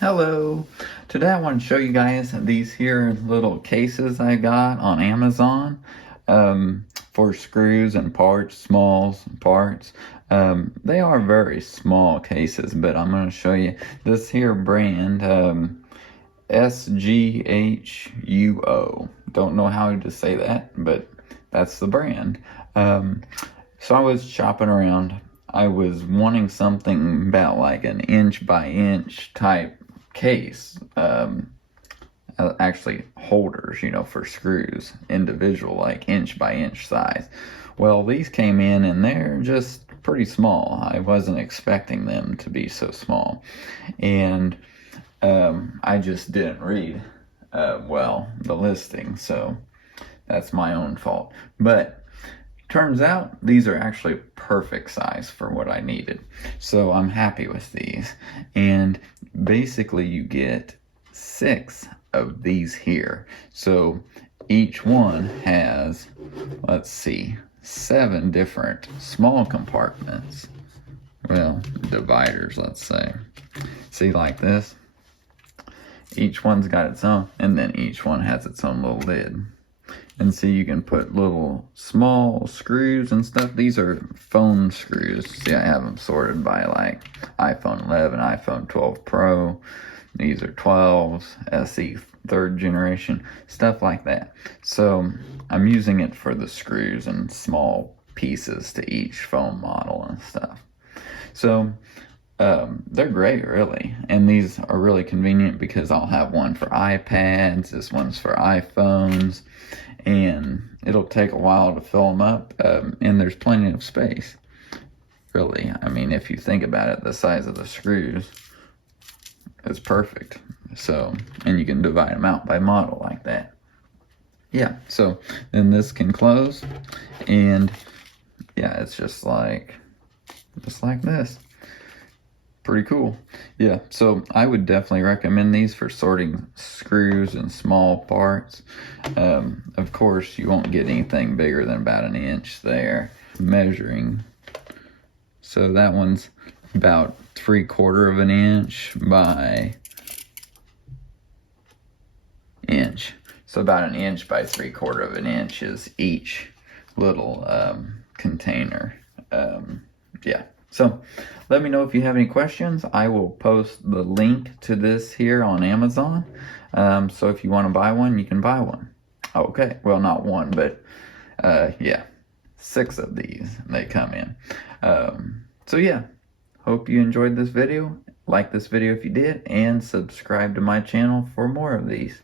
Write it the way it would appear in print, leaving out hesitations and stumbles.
Hello. Today I want to show you guys these here little cases I got on Amazon for screws and parts, small parts. They are very small cases, but I'm going to show you this here brand, SGHUO. Don't know how to say that, but that's the brand. So I was shopping around. I was wanting something about like an inch by inch type case, actually holders, for screws, individual, like inch by inch size. Well, these came in and they're just pretty small. I wasn't expecting them to be so small. And I just didn't read, the listing, so that's my own fault. But turns out these are actually perfect size for what I needed. So I'm happy with these. And basically you get 6 of these here. So each one has, 7 different small compartments. Well, dividers, let's say. See, like this? Each one's got its own, and then each one has its own little lid. And see, you can put little small screws and stuff. These are phone screws. See, I have them sorted by like iPhone 11, iPhone 12 Pro. These are 12s, SE 3rd generation, stuff like that. So I'm using it for the screws and small pieces to each phone model and stuff. So they're great, really. And these are really convenient because I'll have one for iPads, this one's for iPhones, and it'll take a while to fill them up, and there's plenty of space, really. I mean, if you think about it, the size of the screws is perfect. So, and you can divide them out by model like that. Yeah, so then this can close, and yeah, it's just like this. Pretty cool. Yeah, so I would definitely recommend these for sorting screws and small parts. Of course, you won't get anything bigger than about an inch there measuring. So that one's about 3/4 of an inch by inch. So about an inch by 3/4 of an inch is each little container. Yeah. So let me know if you have any questions. I will post the link to this here on Amazon. So if you want to buy one, you can buy one. Okay, well, not one, but yeah, 6 of these they come in. So yeah, hope you enjoyed this video. Like this video if you did, and subscribe to my channel for more of these.